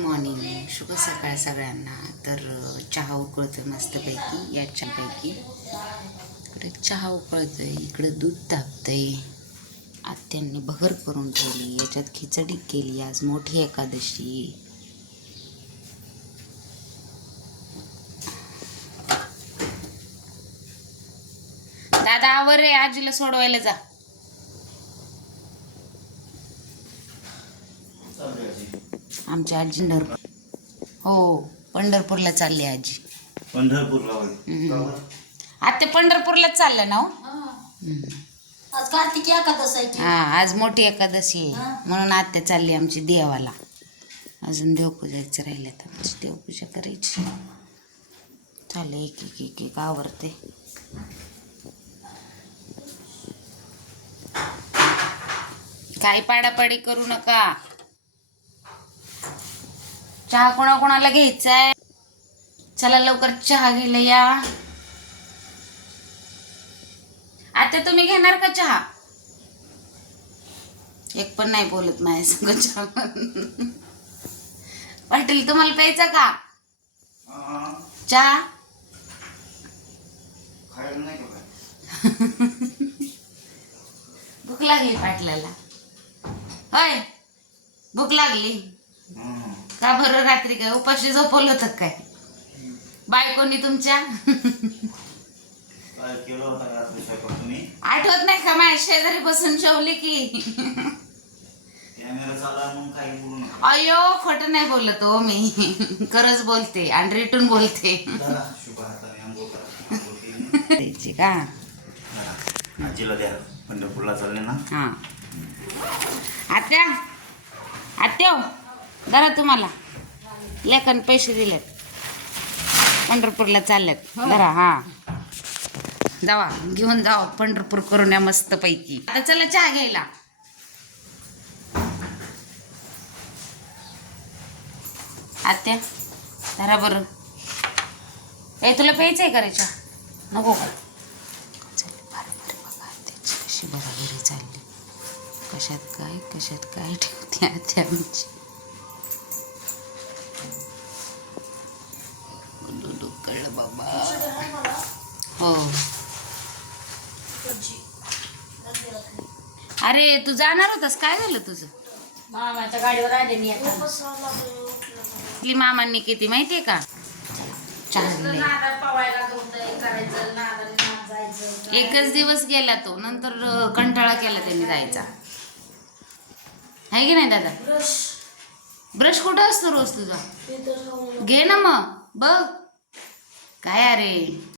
Morning शुभ सकाळ सगळ्यांना. तर चहा उकळतोय मस्तपैकी या चहापैकी इकडे चहा उकळतोय इकडे दूध तापतंय. आत्यांनी भगर करून ठेवली याच्यात खिचडी केली आज मोठी एकादशी. दादा आवर रे आजीला सोडवायला जा. आमच्या आजी पंढरपूर हो पंढरपूरला चालली आजी. पंढरपूरला. हम्म. आता पंढरपूरलाच चाललं ना हो? हम्म. आज कार्तिकी एकादश आहे की? हा आज मोठी एकादशी आहे. हा. म्हणून आत्या चालली आमची देवाला. अजून देवपूजायचं राहिलं तर आमची देवपूजा करायची. चालेल एक एक एक एक आवरते. काही पाडापाडी करू नका. चहा कोणाकोणाला घ्यायचा आहे चला लवकर चहा घ्यायला या आता तुम्ही घेणार का चहा? एक पण नाही बोलत माझ्या संग चहा पाटील तुम्हाला प्यायचा का? हा, चहा? भूक लागली पाटलाला. होय भूक लागली. का बरं रात्री काय? उपाशी झोपवलं होतं काय? बायकोनी तुमच्या? आठवत नाही का? माझ्या शेजारी बसून जेवली की. अयो खोटं नाही बोलत हो मी. खरंच बोलते आणि रिटून बोलते. का? आजीला द्या. पंढरपूरला चालले ना? हा. आत्या? आत्या? जरा तुम्हाला. लेखन पैसे दिलेत. पंढरपूरला चाललेत. जरा हा. जावा घेऊन जावा पंढरपूर करून या मस्त पैकी आता चला चहा घ्यायला. आत्या धरा बरं. ए तुला प्यायचं आहे करायच्या नको का? चल बघा. आत्याची कशी बराबरी चालली. कशात काय कशात काय ठेवते आत्या आमची. गुलू कळलं बाबा. हो. अरे तू जाणार होतास? काय झालं तुझं? मामाच्या गाडीवर आले मी आता. ती. मामांनी किती माहितीये का? चांगले एकच दिवस गेला तो. नंतर कंटाळा केला त्यांनी जायचा. आहे की नाही दादा? ब्रश. ब्रश कुठं असतो रोज तुझा. घे ना मग. बघ. काय अरे?